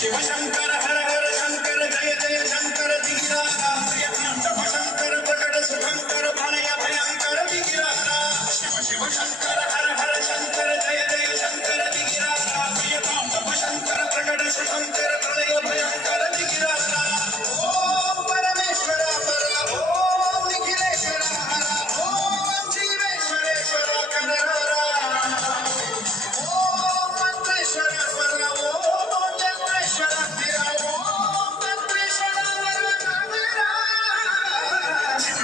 शिव शंकर हर हर शंकर जय जय शंकर दिगिराजा प्रियतांडव शंकर प्रकट शुभंकर भलय भयंकर दिगिराजा शिव शिव शंकर हर हर शंकर जय जय शंकर दिगिराजा प्रियतांडव शंकर प्रकट शुभंकर भलय भयंकर दिगिराजा ओम परमेश्वर पर ओम निखिलेश्वर हर ओम जीवेश्वरेश्वर कनहरा ओम मंत्रेश्वर पर ओम जन्मेश्वर तिरा ओम तत्रेश्वर कनहरा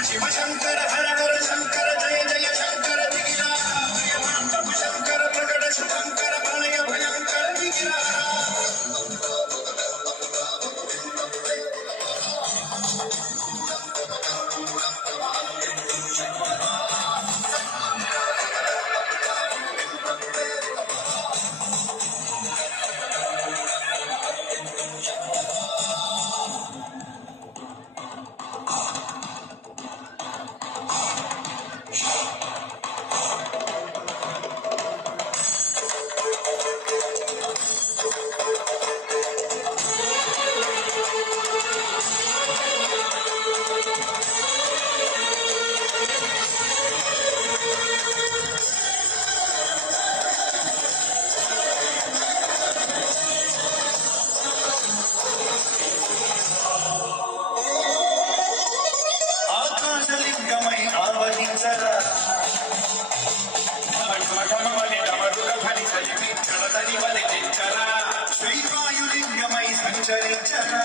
शिव शंकर हर हर शंकर जय जय शंकर दिगिराजा प्रियतांडव शंकर प्रकट शुभंकर भलय भयंकर दिगिराजा ఆకాశలింగమై ఆవహించరా ఘమఘమమని డమరుగ ధ్వని చడతని వలికించరా శ్రీవాయులింగమై సంచరించరా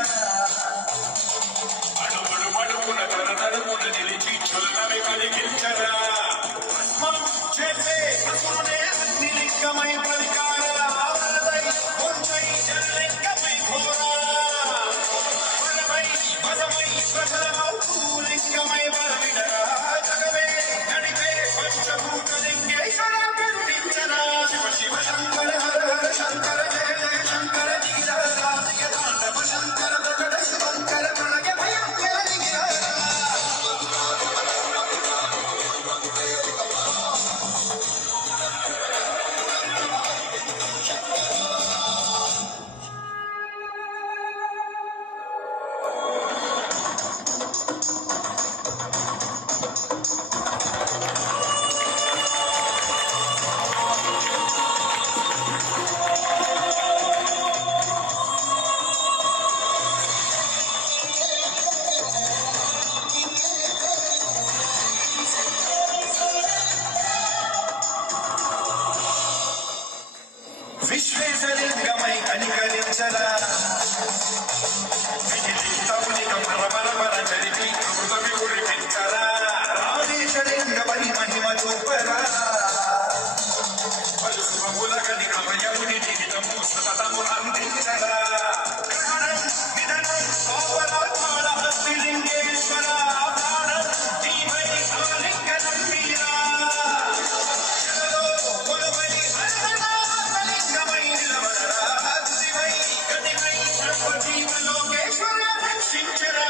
అడుగుడు మడుగున తరతరమున నిలిచి చుల్లవి కలిగించరా పద్మం చేసే అసురునే అగ్నిలింగమై పలికారా వరదై కొంచై జనలింగమై ఘోరా వరమై పదమై ప్రజలమౌ లింగమై వరవిడరా జగమే నడిపే పంచభూతలింగేశ్వర కరుణించరా శివ శివ శంకర హర హర శంకర జయ జయ శంకర దిగిరాజా ప్రియతాండవ శంకర ప్రకట శుభంకర ప్రణయ భయంకర దిగిరాజా విశ్వేశలింగమై కనికరించరా విజిలింతముని కమరమరమర జరిపి అమృతమి కురిపించరా రాజేశలింగమై మహిమ చూపరా పలు శుభములకని కమయముని జీవితము సతతము అందించరా గ్రహణం నిధనం పావనాత్మాల హస్తిలింగేశ్వర ప్రాణం దీవై ఆలింగనం మీరా లింగమై నిలవరా దివై గతివై సర్వజీవలోకేశ్వర రక్షించరా